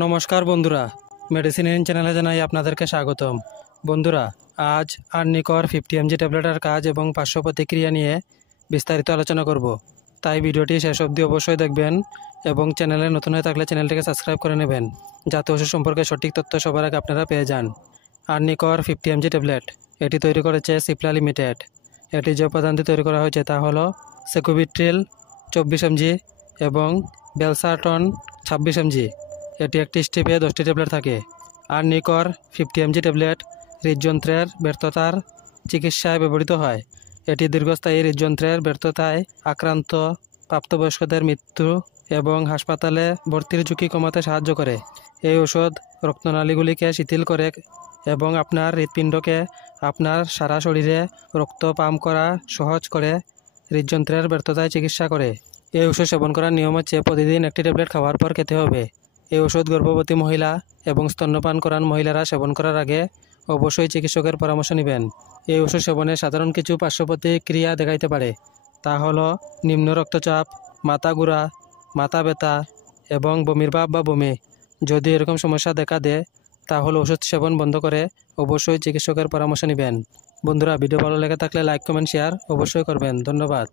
নমস্কার বন্ধুরা, medicine in চ্যানেলে জানাই আপনাদেরকে স্বাগতম। বন্ধুরা, আজ আর্নিকর 50 mg ট্যাবলেটের কাজ এবং পার্শ্ব প্রতিক্রিয়া নিয়ে বিস্তারিত আলোচনা করব। তাই ভিডিওটি শেষ অবধি অবশ্যই দেখবেন এবং চ্যানেলে নতুন হয়ে থাকলে চ্যানেলটিকে সাবস্ক্রাইব করে নেবেন, যাতে ওষুধ সম্পর্কে সঠিক তথ্য সবার আগে আপনারা পেয়ে যান। আর্নিকর 50 mg ট্যাবলেট এটি তৈরি করেছে সিপ্লা লিমিটেড। এটি যে উপাদানটি তৈরি করা হয়েছে তা হলো সেকুবিট্রিল 24 mg এবং বেলসারটন 26 mg। এটি একটি স্ট্রিপে 10টি ট্যাবলেট থাকে। আর্নিকর 50 mg ট্যাবলেট হৃদযন্ত্রের ব্যর্থতার চিকিৎসায় ব্যবহৃত হয়। এটি দীর্ঘস্থায়ী হৃদযন্ত্রের ব্যর্থতায় আক্রান্ত প্রাপ্তবয়স্কদের মৃত্যু এবং হাসপাতালে ভর্তির ঝুঁকি কমাতে সাহায্য করে। এই ওষুধ রক্তনালীগুলিকে শিথিল করে এবং আপনার হৃৎপিণ্ডকে আপনার সারা শরীরে রক্ত পাম্প করা সহজ করে হৃদযন্ত্রের ব্যর্থতায় চিকিৎসা করে। এই ওষুধ সেবন করার নিয়ম হচ্ছে প্রতিদিন একটি ট্যাবলেট খাওয়ার পর খেতে হবে। এই ওষুধ গর্ভবতী মহিলা এবং স্তন্যপান করান মহিলারা সেবন করার আগে অবশ্যই চিকিৎসকের পরামর্শ নেবেন। এই ওষুধ সেবনে সাধারণ কিছু পার্শ্ব প্রতিক্রিয়া দেখাইতে পারে, তা হলো নিম্ন রক্তচাপ, মাথা ঘোরা, মাথা ব্যথা এবং বমির ভাব বা বমি। যদি এরকম সমস্যা দেখা দেয় তাহলে ওষুধ সেবন বন্ধ করে অবশ্যই চিকিৎসকের পরামর্শ নেবেন। বন্ধুরা, ভিডিও ভালো লেগে থাকলে লাইক, কমেন্ট, শেয়ার অবশ্যই করবেন। ধন্যবাদ।